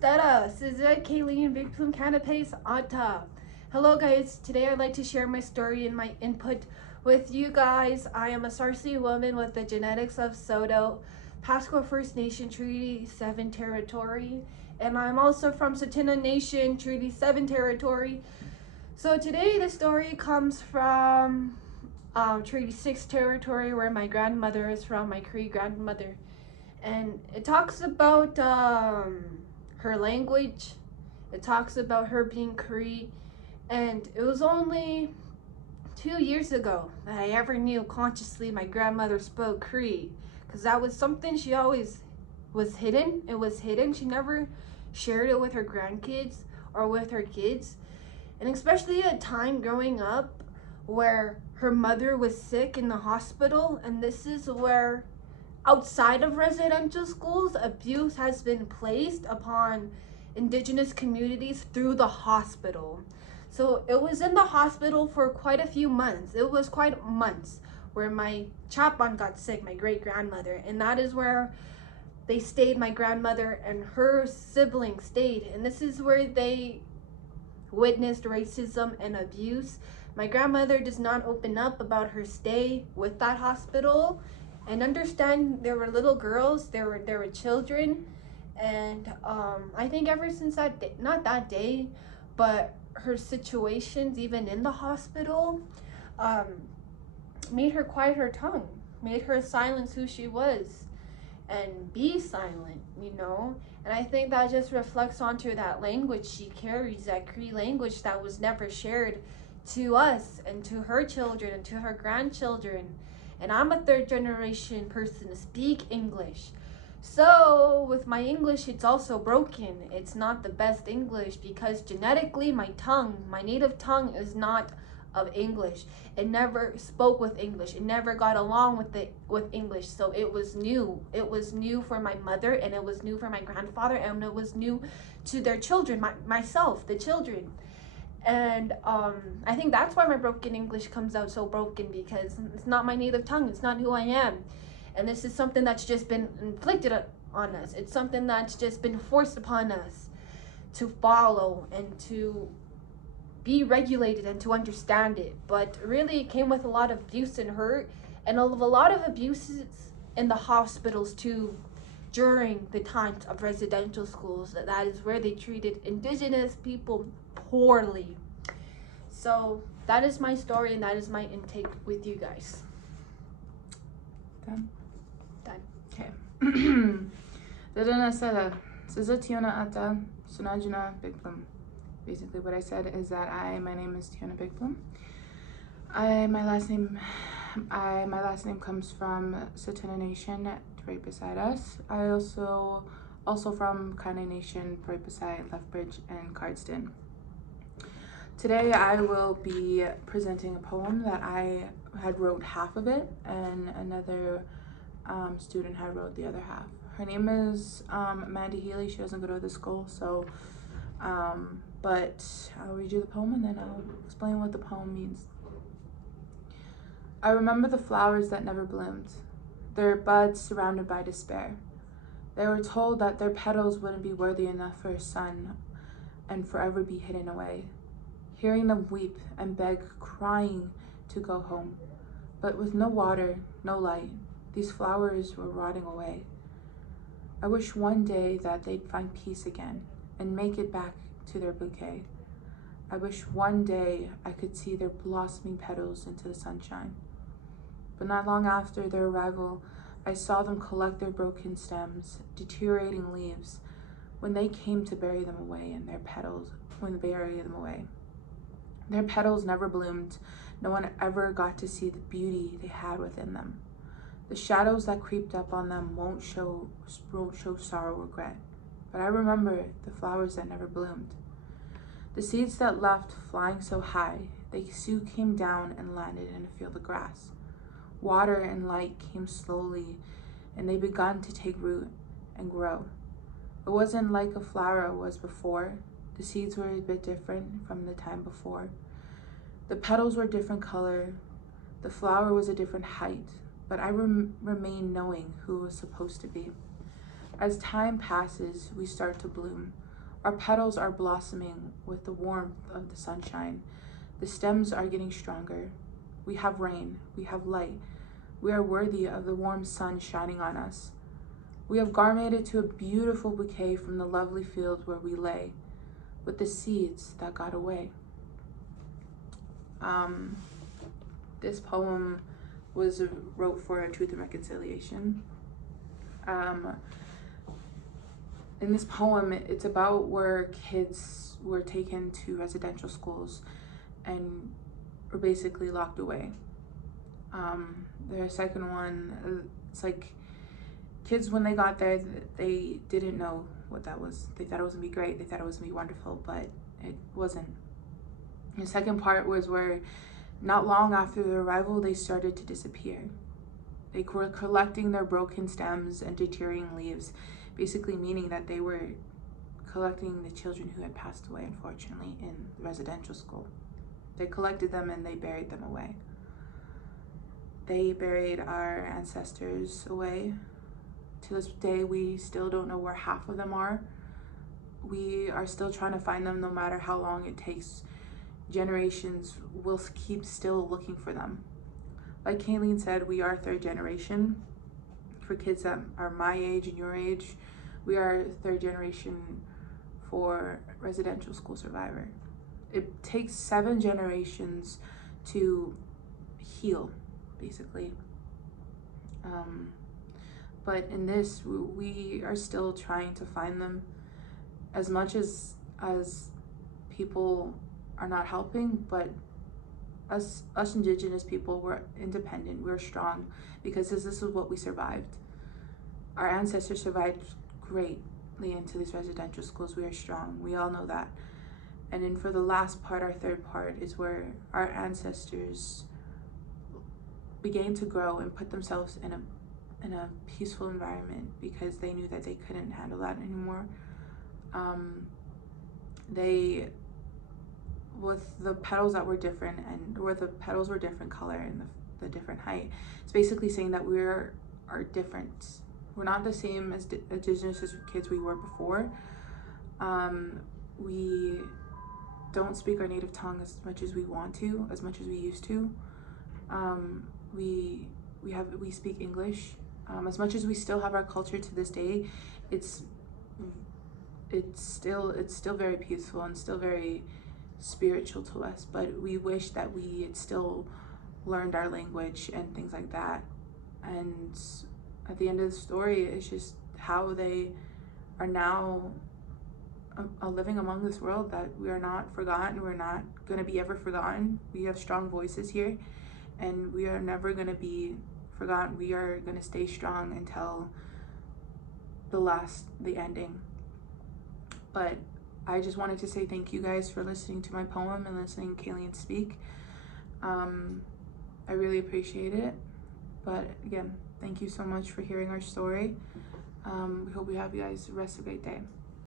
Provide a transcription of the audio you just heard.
Dada, Sizet, Kayleen, Bigplum, Canapes, Ata. Hello guys, today I'd like to share my story and my input with you guys. I am a Sarsi woman with the genetics of Soto, Pasqua First Nation Treaty 7 territory, and I'm also from Tsuut'ina Nation Treaty 7 territory. So today the story comes from Treaty 6 territory where my grandmother is from, my Cree grandmother. And it talks about her language. It talks about her being Cree, and it was only 2 years ago that I ever knew consciously my grandmother spoke Cree, because that was something she always was hidden. It was hidden. She never shared it with her grandkids or with her kids, and especially at a time growing up where her mother was sick in the hospital, and this is where outside of residential schools, abuse has been placed upon indigenous communities through the hospital. So it was in the hospital for quite a few months. It was quite months where my chapan got sick, my great grandmother, and that is where they stayed. My grandmother and her siblings stayed, and this is where they witnessed racism and abuse. My grandmother does not open up about her stay with that hospital, and understand there were little girls, there were children, and I think ever since that day, not that day, but her situations even in the hospital, um, made her quiet her tongue, made her silence who she was and be silent, you know? And I think that just reflects onto that language she carries, that Cree language that was never shared to us and to her children and to her grandchildren. And I'm a third generation person to speak English. So with my English, it's also broken. It's not the best English because genetically my tongue, my native tongue is not of English. It never spoke with English. It never got along with English. So it was new. It was new for my mother, and it was new for my grandfather, and it was new to their children, myself, the children. And I think that's why my broken English comes out so broken, because it's not my native tongue. It's not who I am. And this is something that's just been inflicted on us. It's something that's just been forced upon us to follow and to be regulated and to understand it. But really, it came with a lot of abuse and hurt, and a lot of abuses in the hospitals too during the times of residential schools. That is where they treated indigenous people poorly. So that is my story, and that is my intake with you guys. Done? Done. Okay. Dadana Sela, Tiona Ata, Sunajuna Bigplum. Basically what I said is that my name is Tiona Bigplum. My last name comes from Tsuut'ina Nation, right beside us. I also from Kainai Nation, right beside Lethbridge and Cardston. Today I will be presenting a poem that I had wrote half of it, and another student had wrote the other half. Her name is Amanda Healy. She doesn't go to this school, so but I'll read you the poem and then I'll explain what the poem means. I remember the flowers that never bloomed, their buds surrounded by despair. They were told that their petals wouldn't be worthy enough for a sun and forever be hidden away. Hearing them weep and beg, crying to go home. But with no water, no light, these flowers were rotting away. I wish one day that they'd find peace again and make it back to their bouquet. I wish one day I could see their blossoming petals into the sunshine. But not long after their arrival, I saw them collect their broken stems, deteriorating leaves, when they came to bury them away, and their petals never bloomed. No one ever got to see the beauty they had within them. The shadows that creeped up on them won't show sorrow or regret. But I remember the flowers that never bloomed. The seeds that left flying so high, they soon came down and landed in a field of grass. Water and light came slowly, and they begun to take root and grow. It wasn't like a flower was before. The seeds were a bit different from the time before. The petals were different color. The flower was a different height, but I remain knowing who it was supposed to be. As time passes, we start to bloom. Our petals are blossoming with the warmth of the sunshine. The stems are getting stronger. We have rain. We have light. We are worthy of the warm sun shining on us. We have garmented to a beautiful bouquet from the lovely field where we lay, with the seeds that got away. This poem was wrote for Truth and Reconciliation. In this poem, it's about where kids were taken to residential schools and were basically locked away. The second one, it's like kids, when they got there, they didn't know what that was. They thought it was gonna be great. They thought it was gonna be wonderful, but it wasn't. The second part was where not long after their arrival, they started to disappear. They were collecting their broken stems and deteriorating leaves, basically meaning that they were collecting the children who had passed away, unfortunately, in the residential school. They collected them and they buried them away. They buried our ancestors away. To this day, we still don't know where half of them are. We are still trying to find them no matter how long it takes. Generations will keep still looking for them. Like Kayleen said, we are third generation. For kids that are my age and your age, we are third generation for residential school survivor. It takes 7 generations to heal, basically. But in this, we are still trying to find them. As much as people are not helping, but us Indigenous people, we're independent, we're strong, because this is what we survived. Our ancestors survived greatly into these residential schools. We are strong, we all know that. And then for the last part, our third part, is where our ancestors began to grow and put themselves in a peaceful environment because they knew that they couldn't handle that anymore. With the petals that were different, and where the petals were different color and the different height, it's basically saying that we are different. We're not the same as Indigenous kids we were before. We don't speak our native tongue as much as we want to, as much as we used to. We speak English. As much as we still have our culture to this day, it's still very peaceful and still very spiritual to us, but we wish that we had still learned our language and things like that. And at the end of the story, it's just how they are now living among this world, that we are not forgotten. We're not going to be ever forgotten. We have strong voices here, and we are never going to be forgotten. We are going to stay strong until the ending. But I just wanted to say thank you guys for listening to my poem and listening to Kayleen speak. I really appreciate it. But again, thank you so much for hearing our story. We hope you have you guys the rest of a great day.